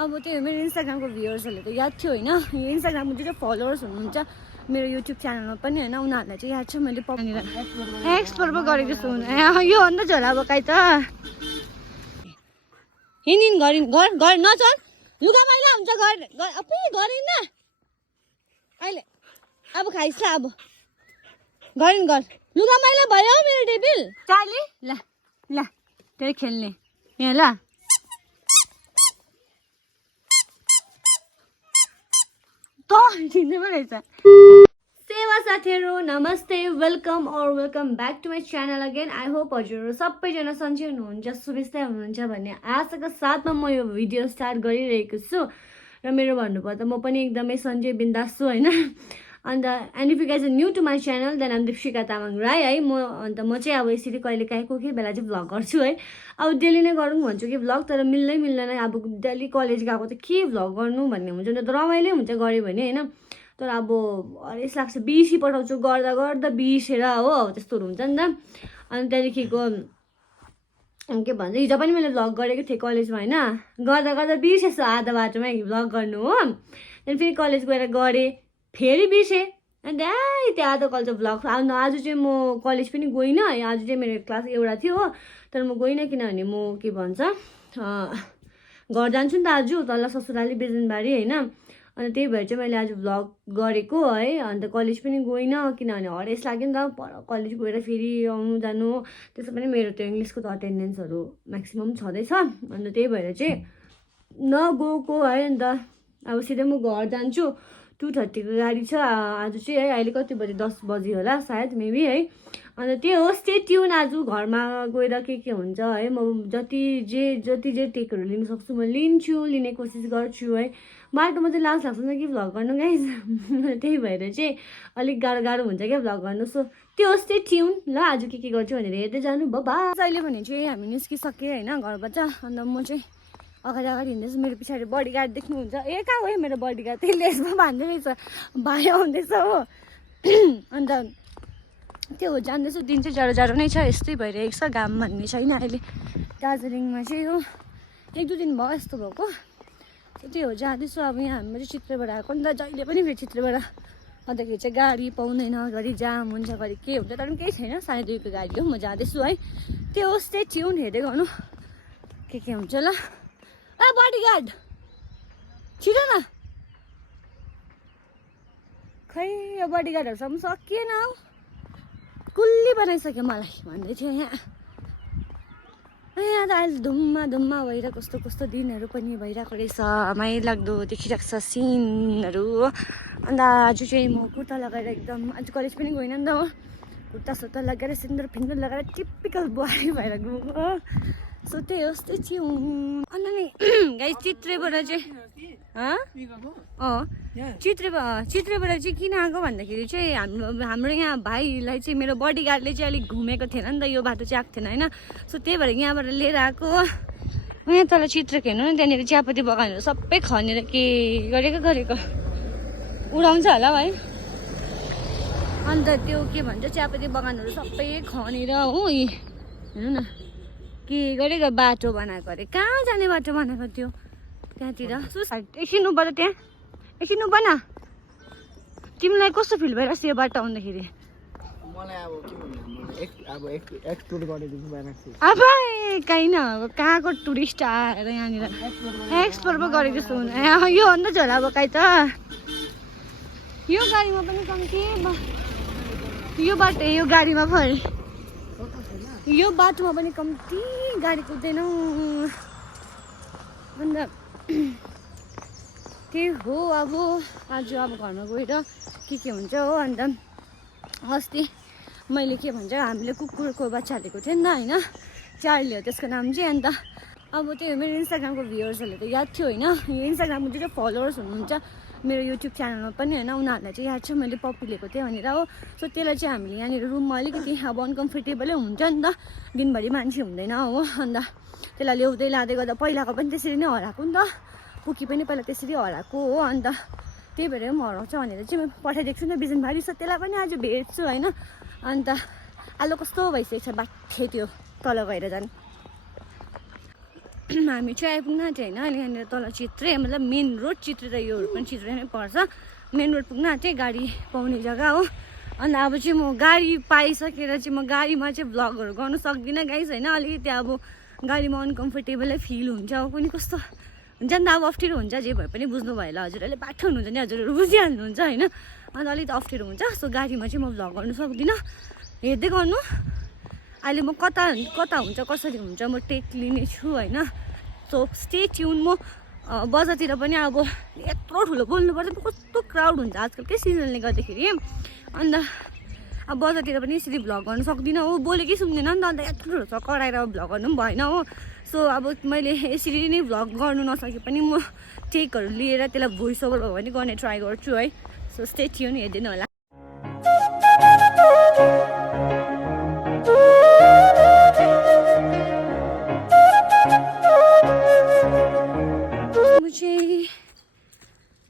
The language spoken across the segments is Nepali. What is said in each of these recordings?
अब त्यो मेरो इन्स्टाग्रामको भ्युअर्सहरूले त याद थियो होइन, यो इन्स्टाग्रामको जो फलोवर्स हुनुहुन्छ मेरो युट्युब च्यानलमा पनि होइन, उनीहरूलाई चाहिँ याद छ मैले एक्सप्लोर पो गरेको छु। यो अन्त झोला अब काहीँ त हिँडिन् घर नचल, लुगा मैला हुन्छ गरिन् अहिले अब खाइस् अब गरिन् लुगा मैला भयो मेरो टेबिल चार्ली ल ल त्यही खेल्ने यहाँ ल सेवा साथीहरू नमस्ते, welcome back to my channel again. I hope हजुरहरू सबैजना सन्चै हुनुहुन्छ, सुविस्तै हुनुहुन्छ भन्ने आशाका साथमा म यो भिडियो स्टार्ट गरिरहेको छु। र मेरो भन्नुपर्दा म पनि एकदमै सन्चै बिन्दास छु होइन। अन्त and if you guys new to my channel then I'm Deepshikha Tamang Rai है। म चाहिँ अब यसरी कहिले काहीँ कोही बेला चाहिँ भ्लग गर्छु है। अब डेली नै गरौँ भन्छु कि भ्लग, तर मिल्दैन। अब डेली कलेज गएको त के भ्लग गर्नु भन्ने हुन्छ नि त, रमाइलो हुन्छ गऱ्यो भने होइन। तर अब हरेस लाग्छ, बिर्सी पठाउँछु गर्दा गर्दा बिर्सेर हो, अब त्यस्तोहरू हुन्छ नि त। अनि त्यहाँदेखिको के भन्छ, हिजो पनि मैले भ्लग गरेको थिएँ कलेजमा होइन, गर्दा गर्दा बिर्सेछु आधा बाटोमा भ्लग गर्नु हो। त्यहाँदेखि फेरि कलेज गएर गरेँ, फेरि बिर्सेँ। अनि त्यहाँ आधा कल चाहिँ भ्लग आज चाहिँ म कलेज पनि गइनँ। आज चाहिँ मेरो क्लास एउटा थियो हो, तर म गइनँ किनभने म के भन्छ घर जान्छु नि त आज, तल ससुराली बेजनबारी होइन। अन्त त्यही भएर चाहिँ मैले आज भ्लग गरेको है। अन्त कलेज पनि गइनँ किनभने हरेस लाग्यो नि त, कलेज गएर फेरि आउनु जानु। त्यसो पनि मेरो त्यो इङ्ग्लिसको त अटेन्डेन्सहरू म्याक्सिमम् छँदैछ। अन्त त्यही भएर चाहिँ नगएको है। अन्त अब सिधै म घर जान्छु, 2:30 को गाडी छ आज चाहिँ है। अहिले कति बजी, 10 बजी होला सायद मेबी है। अन्त त्यही हो, स्टे ट्युन। आज घरमा गएर के हुन्छ है, म जति जे टेकहरू लिन सक्छु म लिने कोसिस गर्छु है। बाटोमा चाहिँ लाज लाग्छ नि कि भ्लग गर्नु गाइज, त्यही भएर चाहिँ अलिक गाह्रो हुन्छ क्या भ्लग गर्नु। सो त्यो स्टे ट्युन ल, आज के गर्छु भनेर हेर्दै जानु बाबा। अहिले भने चाहिँ हामी निस्किसक्यो होइन घरबाट। अन्त म चाहिँ अगाडि हिँड्दैछु, मेरो पछाडि बडीगार्ड देख्नुहुन्छ। ए कहाँ हो मेरो बडीगार्ड, त्यसले यसमा भन्दै रहेछ भाइ आउँदैछ हो। अन्त त्यो हो, जान्दैछु। दिन चाहिँ जाडो नै छ, यस्तै भइरहेको छ, घाम भन्ने छैन अहिले दार्जिलिङमा चाहिँ हो। 1-2 दिन भयो यस्तो भएको। त्यही हो, जाँदैछु। अब यहाँ हाम्रो चाहिँ चित्रबाट आएको नि त, जहिले पनि फेरि चित्रबाट अन्तखेरि चाहिँ गाडी पाउँदैन, घरि जाम हुन्छ, घरि के हुन्छ, तर पनि केही छैन। 2:30 को गाडी हो, म जाँदैछु है। त्यो हो, स्टे ट्युन, हेर्दै गर्नु के हुन्छ ल। ए बडीगार्ड छिटो न, खै यो बडीगार्डहरूसम्म सकिएन हौ, कुल्ली बनाइसक्यो मलाई भन्दै थियो यहाँ। यहाँ त अहिले धुम्मा भएर कस्तो दिनहरू पनि भइरहेको रहेछ, माइलाग्दो देखिरहेको छ सिनहरू। अन्त आज चाहिँ म कुर्ता लगाएर एकदम, आज कलेज पनि गइनँ नि त हो, कुर्ता लगाएर सिन्दुर लगाएर टिपिकल बुहारी भएर गएको। सो त्यही हो, त्यही चाहिँ अन्त नि गाइस चित्रेबाट चाहिँ चित्रेबाट चाहिँ किन आएको भन्दाखेरि चाहिँ हाम्रो यहाँ भाइलाई चाहिँ मेरो बडीगार्डले चाहिँ अलिक घुमेको थिएन नि त, यो बाटो चाहिँ आएको थिएन होइन। सो त्यही भएर यहाँबाट लिएर आएको। यहाँ तल चित्रको हेर्नु न, त्यहाँनिर चियापत्ती बगानहरू सबै खनेर के गरेको उडाउँछ होला है। अन्त त्यो के भन्छ, चियापत्ती बगानहरू सबै खनेर हो, हेर्नु न के गरेको बाटो बनाएको अरे। कहाँ जाने बाटो बनाएको थियो त्यहाँतिर। एकछिन उभ्भ त, त्यहाँ एकछिन उभ्भ न। तिमीलाई कस्तो फिल भइरहेको यो बाटो आउँदाखेरि? अब कहीँ न, अब कहाँको टुरिस्ट आएर यहाँनिर एक्सप्लोर पो गरेको छु। यो अन्त झोला अब काहीँ त यो गाडीमा पनि कम्ती, यो बाटो यो गाडीमा पो अरे, यो बाटोमा पनि कम्ती गाडी कुद्दैनौ। अन्त त्यही हो, अब आज अब घरमा गएर के हुन्छ हो। अन्त अस्ति मैले के भन्छ, हामीले कुकुरको बच्चा हालेको थियो नि त होइन, चार्ली हो त्यसको नाम चाहिँ। अन्त अब त्यो मेरो इन्स्टाग्रामको भ्युअर्सहरूले त याद थियो होइन, यो इन्स्टाग्रामको जो फलोवर्स हुनुहुन्छ मेरो युट्युब च्यानलमा पनि होइन, उनीहरूलाई चाहिँ याद छ मैले पप्पी लिएको थिएँ भनेर हो। सो त्यसलाई चाहिँ हामीले यहाँनिर रुममा अलिकति अब अनकम्फर्टेबलै हुन्छ नि त, दिनभरि मान्छे हुँदैन हो। अन्त त्यसलाई ल्याउँदै लाँदै गर्दा पहिलाको पनि त्यसरी नै हराएको नि त, पुकी पनि पहिला त्यसरी हराएको हो। अन्त त्यही भएर पनि हराउँछ भनेर चाहिँ म पठाइदिएको छु नि त बिजनबारी। सो त्यसलाई पनि आज भेट्छु होइन। अन्त आलु कस्तो भइसकेको छ बाठे, त्यो तल गएर जाने हामी चाहिँ आइपुग्न आँट्यो होइन। अहिले यहाँनिर तल चित्रे मतलब मेन रोड चित्रे त योहरू पनि चित्रे नै पर्छ। मेन रोड पुग्न आँटेँ, गाडी पाउने जग्गा हो। अन्त अब चाहिँ म गाडी पाइसकेर चाहिँ म गाडीमा चाहिँ भ्लगहरू गर्नु सक्दिनँ गाइस होइन। अलिकति अब गाडीमा अनकम्फर्टेबलै फिल हुन्छ। अब कुनै कस्तो हुन्छ नि त, अब अप्ठ्यारो हुन्छ। जे भए पनि बुझ्नु भयो होला, हजुरहरूले बाठो हुनुहुन्छ नि, हजुरहरू बुझिहाल्नुहुन्छ होइन। अन्त अलिकति अप्ठ्यारो हुन्छ। सो गाडीमा चाहिँ म भ्लग गर्नु सक्दिनँ, हेर्दै गर्नु। अहिले म कता कता हुन्छ कसरी हुन्छ म टेक लिने छु होइन। So stay tune. म बजारतिर पनि अब यत्रो ठुलो बोल्नुपर्छ, कस्तो क्राउड हुन्छ आजकल के सिजनले गर्दाखेरि। अन्त अब बजारतिर पनि यसरी भ्लग गर्नु सक्दिनँ हो, बोलेकै सुन्दैन नि त। अन्त यत्रो ठुलो छ कराएर भ्लग गर्नु पनि भएन हो। सो अब मैले यसरी नै भ्लग गर्नु नसके पनि म टेकहरू लिएर त्यसलाई भोइस ओभर भयो भने गर्ने ट्राई गर्छु है। सो स्टे ट्युन, हेर्दिनु होला।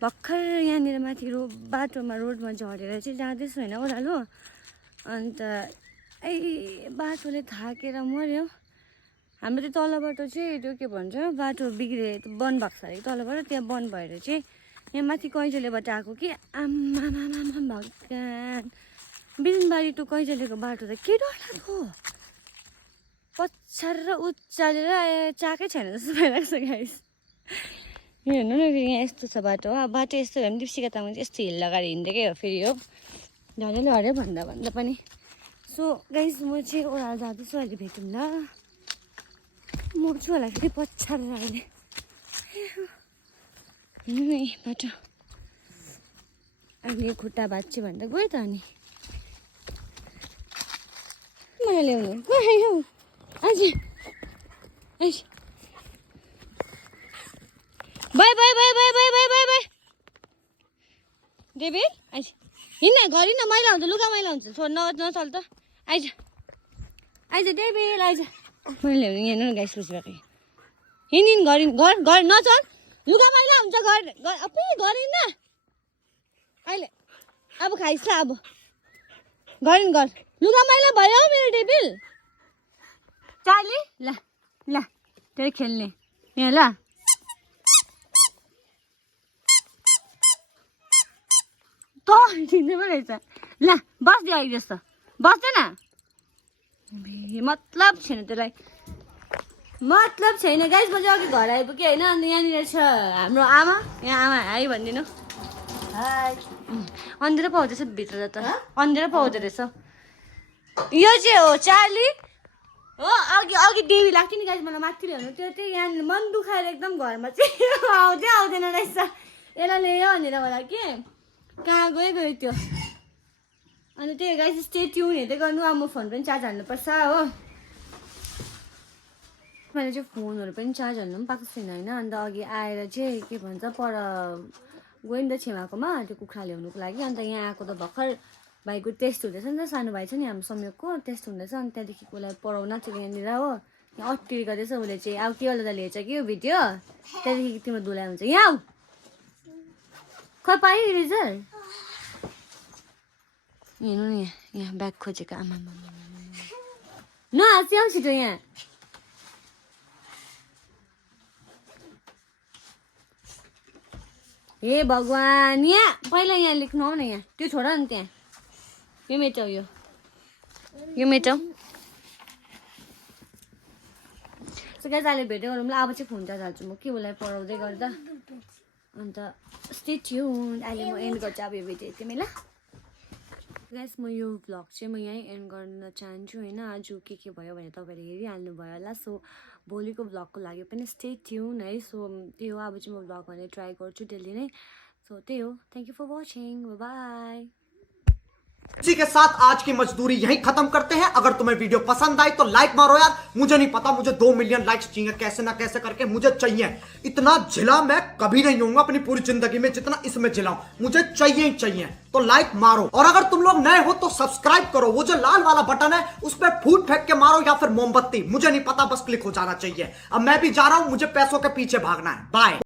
भर्खर यहाँनिर माथि बाटोमा रोडमा झरेर चाहिँ जाँदैछु होइन ओह्रालो। अन्त बाटोले थाकेर मऱ्यो। हाम्रो त्यो तल बाटो चाहिँ त्यो के भन्छ बाटो बिग्रे बन्द भएको छ अरे तलबाट, त्यहाँ बन्द भएर चाहिँ यहाँ माथि कैजलेबाट आएको कि आम्मामामा भगवान्। बिजनबारी टु कैजलेको बाटो त के डर लाग्यो, पछार र उचालेर चाकै छैन जस्तो भइरहेको छ गाइस। हेर्नु न यहाँ यस्तो छ बाटो। अब बाटो यस्तो भए पनि दिप्सिका तामाङ चाहिँ यस्तो हिल लगाएर हिँडेकै हो फेरि हो, झरेले हरे भन्दा भन्दा पनि। सो गाइस म चाहिँ ओह्रालो जाँदैछु, अहिले भेटौँ ल। मर्छु होला फेरि पछार अहिले। हेर्नु न बाटो अहिले खुट्टा भाँच्यो भन्दा गयो त। अनि मलाई ल्याउनु गयो आज by by by by by by by by David आइज हिँड्न घरि न मैला हुन्छ, लुगा मैला हुन्छ, छोड नचल त। आइज आइज डेभिड आइज। मैले ल्याउनु हेर्नु न गाइस रुचिरहेको हिँड घरि घर घर नचल, लुगा मैला हुन्छ, घर अपै गरिन् न अहिले। अब खाइस् अब गरिन् घर, लुगा मैला भयो हौ मेरो डेभिड। चार्ली ल ल त्यही खेल्ने यहाँ ल। ठिकै रहेछ ल, बस्दियो अहिले जस्तो बस्दैन। मतलब छैन त्यसलाई, मतलब छैन गाइस। म चाहिँ अघि घर आइपुगेँ होइन। अन्त यहाँनिर छ हाम्रो आमा, यहाँ आमा हाई भनिदिनु। हाई। अन्धेरो पाउँदैछ भित्र त, अन्धेरो पाउँदो रहेछ। यो चाहिँ हो चार्ली हो। अघि अघि डेवी लाग्थ्यो नि गाइस मलाई माथि ल्याउनु, त्यो चाहिँ यहाँनिर मन दुखाएर एकदम घरमा चाहिँ आउँदैन रहेछ। यसलाई ल्यायो भनेर होला कि कहाँ गयो त्यो। अन्त त्यही गाइस स्टे ट्युन, हेर्दै गर्नु। अब म फोन पनि चार्ज हाल्नुपर्छ हो। मैले चाहिँ फोनहरू पनि चार्ज हाल्नु पनि पाएको छैन होइन। अन्त अघि आएर चाहिँ के भन्छ पर गयो नि त छेमाकोमा त्यो कुखुरा ल्याउनुको लागि। अन्त यहाँ आएको त भर्खर भाइको टेस्ट हुँदैछ नि त, सानो भाइ छ नि हाम्रो सम्यकको टेस्ट हुँदैछ। अनि त्यहाँदेखिको उसलाई पढाउन चाहिँ यहाँनिर हो, यहाँ अट्टिरी गर्दैछ उसले चाहिँ। अब के वाला त लिएछ कि यो भिडियो, त्यहाँदेखि तिम्रो धुलाई हुन्छ। यहाँ खै पायो रिजल्ट। हेर्नु नि यहाँ ब्याग खोजेको आमा नहाँस्याउ छिटो यहाँ। हे भगवान्, यहाँ पहिला यहाँ लेख्नु हो न, यहाँ त्यो छोड नि त्यहाँ। यो मेटाउ, यो मेटाउ। सो गाइस अहिले भेट्दै गरौँ ल। अब चाहिँ फोन चार्ज हाल्छु म के उसलाई पढाउँदै गर्दा। अन्त स्टे ट्युन, अहिले म एन्ड गर्छु अब यो भिडियो यतिमै ल। गाइस म यो भ्लग चाहिँ म यहीँ एन्ड गर्न चाहन्छु होइन। आज के भयो भने तपाईँले हेरिहाल्नु भयो होला। सो भोलिको भ्लगको लागि पनि स्टे ट्युन है। सो त्यही हो, अब चाहिँ म भ्लग गर्ने ट्राई गर्छु डेली नै। सो त्यही हो, thank you for watching, bye. इसी के साथ आज की मजदूरी यहीं खत्म करते हैं। अगर तुम्हें वीडियो पसंद आई तो लाइक मारो यार। मुझे नहीं पता, मुझे 2 मिलियन लाइक्स चाहिए, कैसे ना कैसे करके मुझे चाहिए। इतना झिला मैं कभी नहीं होऊंगा अपनी पूरी जिंदगी में जितना इसमें झिलाऊं, मुझे चाहिए ही चाहिए। तो लाइक मारो, और अगर तुम लोग नए हो तो सब्सक्राइब करो। वो जो लाल वाला बटन है उस पर फूट फेंक के मारो या फिर मोमबत्ती, मुझे नहीं पता, बस क्लिक हो जाना चाहिए। अब मैं भी जा रहा हूं, मुझे पैसों के पीछे भागना है। बाय।